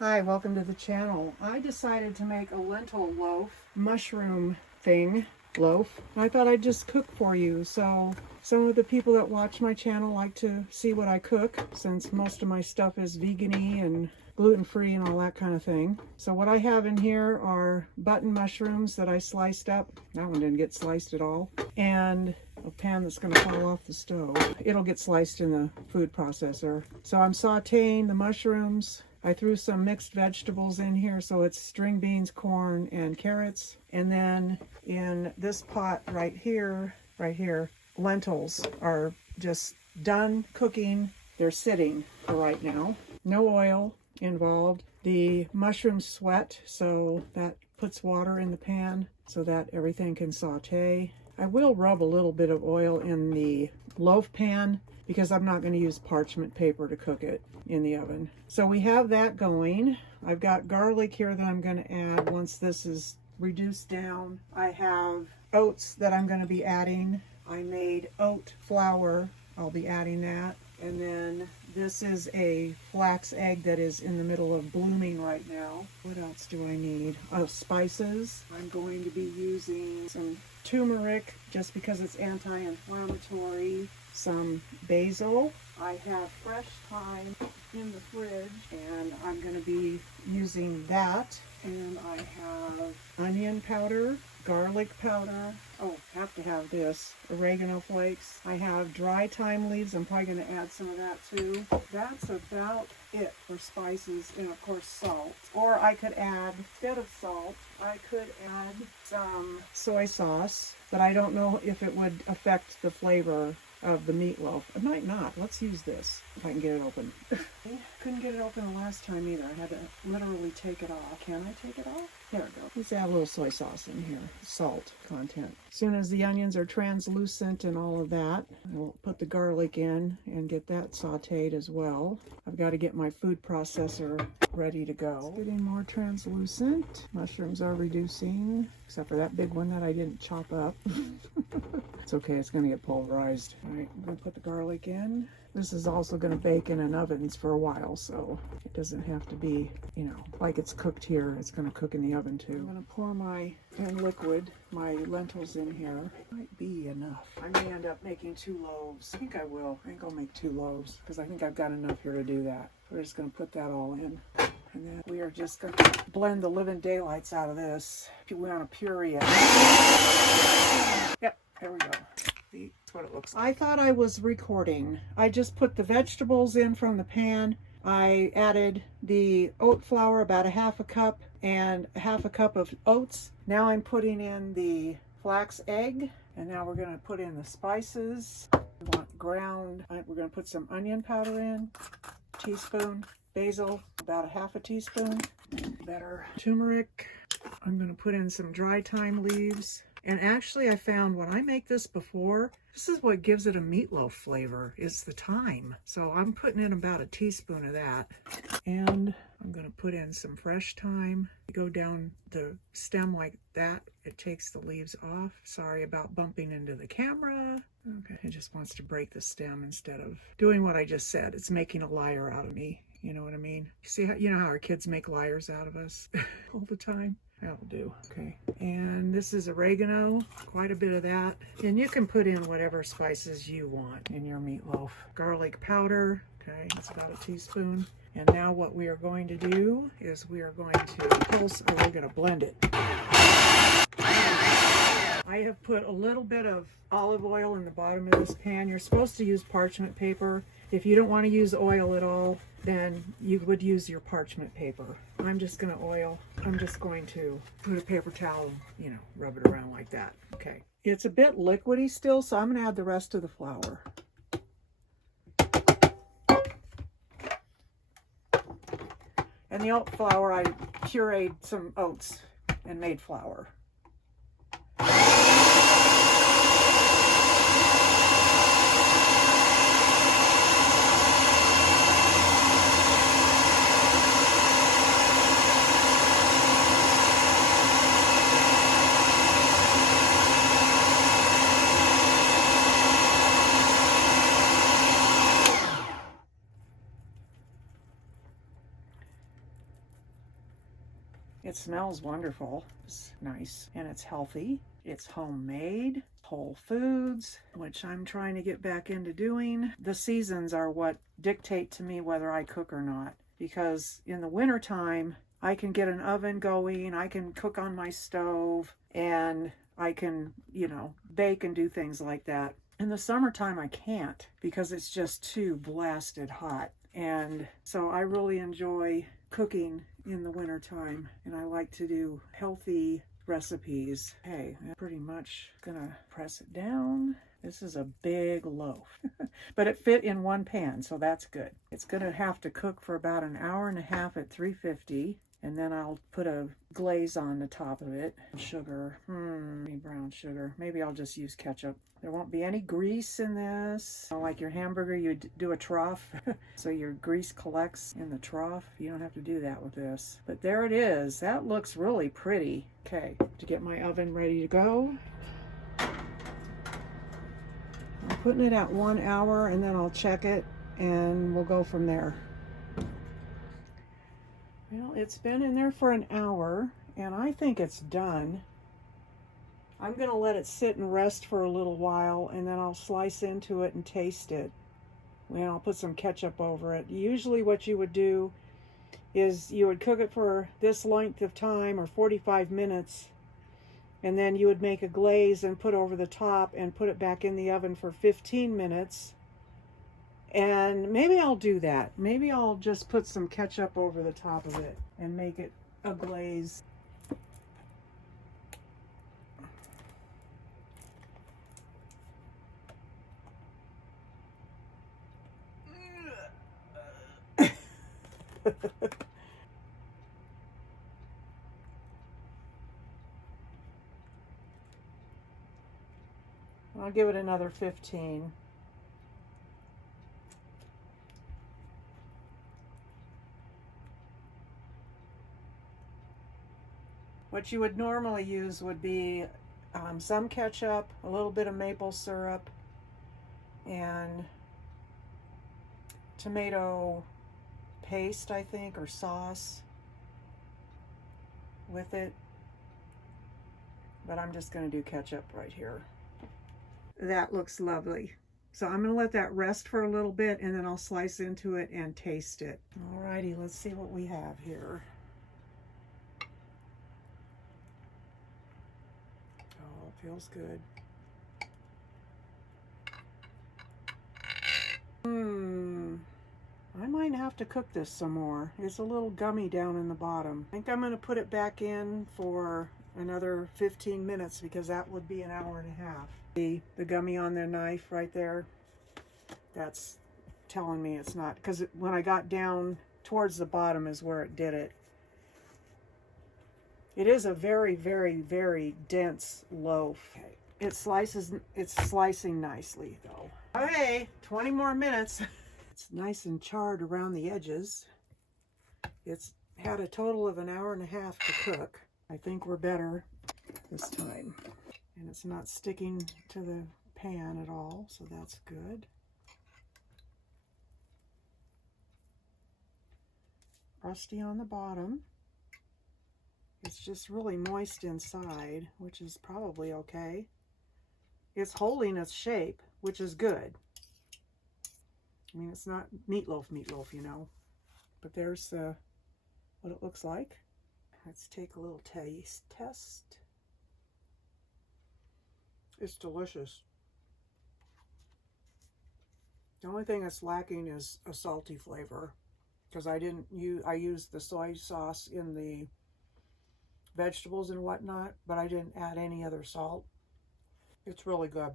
Hi, welcome to the channel. I decided to make a lentil loaf, mushroom thing, loaf. I thought I'd just cook for you. So some of the people that watch my channel like to see what I cook, since most of my stuff is vegan-y and gluten-free and all that kind of thing. So what I have in here are button mushrooms that I sliced up. That one didn't get sliced at all. And a pan that's going to fall off the stove. It'll get sliced in the food processor. So I'm sauteing the mushrooms. I threw some mixed vegetables in here, so it's string beans, corn, and carrots. And then in this pot right here, lentils are just done cooking. They're sitting for right now. No oil involved. The mushrooms sweat, so that puts water in the pan so that everything can saute. I will rub a little bit of oil in the loaf pan because I'm not going to use parchment paper to cook it in the oven. So we have that going. I've got garlic here that I'm going to add once this is reduced down. I have oats that I'm going to be adding. I made oat flour. I'll be adding that. And then this is a flax egg that is in the middle of blooming right now. What else do I need? Oh, spices. I'm going to be using some turmeric just because it's anti-inflammatory. Some basil. I have fresh thyme in the fridge and I'm going to be using that. And I have onion powder, garlic powder. Oh, have to have this. Oregano flakes. I have dry thyme leaves. I'm probably going to add some of that too. That's about it for spices, and of course salt. Or I could add, instead of salt, I could add some soy sauce, but I don't know if it would affect the flavor of the meatloaf. It might not. Let's use this if I can get it open. Couldn't get it open the last time either. I had to literally take it off. Can I take it off? There we go. Let's add a little soy sauce in here. Salt content. As soon as the onions are translucent and all of that, I'll put the garlic in and get that sauteed as well. I've got to get my food processor ready to go. It's getting more translucent. Mushrooms are reducing, except for that big one that I didn't chop up. It's okay, it's going to get pulverized. All right, I'm going to put the garlic in. This is also going to bake in an oven for a while, so it doesn't have to be, like it's cooked here. It's going to cook in the oven too. I'm going to pour my liquid, my lentils in here. Might be enough. I may end up making 2 loaves. I think I will. I think I'll make 2 loaves because I think I've got enough here to do that. We're just going to put that all in. And then we are just going to blend the living daylights out of this. We want to puree it. Yep, there we go. That's what it looks like. I thought I was recording. I just put the vegetables in from the pan. I added the oat flour, about a half a cup, and a half a cup of oats. Now I'm putting in the flax egg, and now we're going to put in the spices. We want ground. We're going to put some onion powder in, teaspoon, basil, about a half a teaspoon, better turmeric. I'm going to put in some dry thyme leaves. And actually I found when I make this before, this is what gives it a meatloaf flavor, is the thyme. So I'm putting in about a teaspoon of that. And I'm going to put in some fresh thyme. Go down the stem like that. It takes the leaves off. Sorry about bumping into the camera. Okay, it just wants to break the stem instead of doing what I just said. It's making a liar out of me. You know what I mean? See how, how our kids make liars out of us all the time? That'll do. Okay. And this is oregano, quite a bit of that. And you can put in whatever spices you want in your meatloaf. Garlic powder, okay, that's about a teaspoon. And now what we are going to do is we are going to pulse, or we're going to blend it. I have put a little bit of olive oil in the bottom of this pan. You're supposed to use parchment paper. If you don't want to use oil at all, then you would use your parchment paper. I'm just going to put a paper towel, rub it around like that. Okay. It's a bit liquidy still, so I'm going to add the rest of the flour. And the oat flour, I pureed some oats and made flour. It smells wonderful. It's nice and it's healthy. It's homemade, whole foods, which I'm trying to get back into doing. The seasons are what dictate to me whether I cook or not, because in the wintertime, I can get an oven going, I can cook on my stove, and I can, bake and do things like that. In the summertime, I can't because it's just too blasted hot. And so I really enjoy cooking in the wintertime, and I like to do healthy recipes. Okay, I'm pretty much gonna press it down. This is a big loaf, but it fit in one pan, so that's good. It's gonna have to cook for about an hour and a half at 350. And then I'll put a glaze on the top of it. Sugar, brown sugar. Maybe I'll just use ketchup. There won't be any grease in this. Like your hamburger, you do a trough. So your grease collects in the trough. You don't have to do that with this. But there it is. That looks really pretty. Okay, to get my oven ready to go. I'm putting it at 1 hour and then I'll check it and we'll go from there. Well, it's been in there for an hour, and I think it's done. I'm going to let it sit and rest for a little while, and then I'll slice into it and taste it. And I'll put some ketchup over it. Usually what you would do is you would cook it for this length of time, or 45 minutes, and then you would make a glaze and put over the top and put it back in the oven for 15 minutes. And maybe I'll do that. Maybe I'll just put some ketchup over the top of it and make it a glaze. I'll give it another 15. What you would normally use would be some ketchup, a little bit of maple syrup, and tomato paste, I think, or sauce with it. But I'm just going to do ketchup right here. That looks lovely. So I'm going to let that rest for a little bit, and then I'll slice into it and taste it. Alrighty, let's see what we have here. Oh, it feels good. I might have to cook this some more. It's a little gummy down in the bottom. I think I'm going to put it back in for another 15 minutes because that would be an hour and a half. The gummy on the knife right there, that's telling me it's not, because when I got down towards the bottom is where it did it. It is a very, very, very dense loaf. Okay. It's slicing nicely though. Okay, 20 more minutes. It's nice and charred around the edges. It's had a total of an hour and a half to cook. I think we're better this time. And it's not sticking to the pan at all, so that's good. Rusty on the bottom. It's just really moist inside, which is probably okay. It's holding its shape, which is good. I mean, it's not meatloaf, you know. But there's what it looks like. Let's take a little taste test. It's delicious. The only thing that's lacking is a salty flavor, because I used the soy sauce in the vegetables and whatnot, but I didn't add any other salt. It's really good.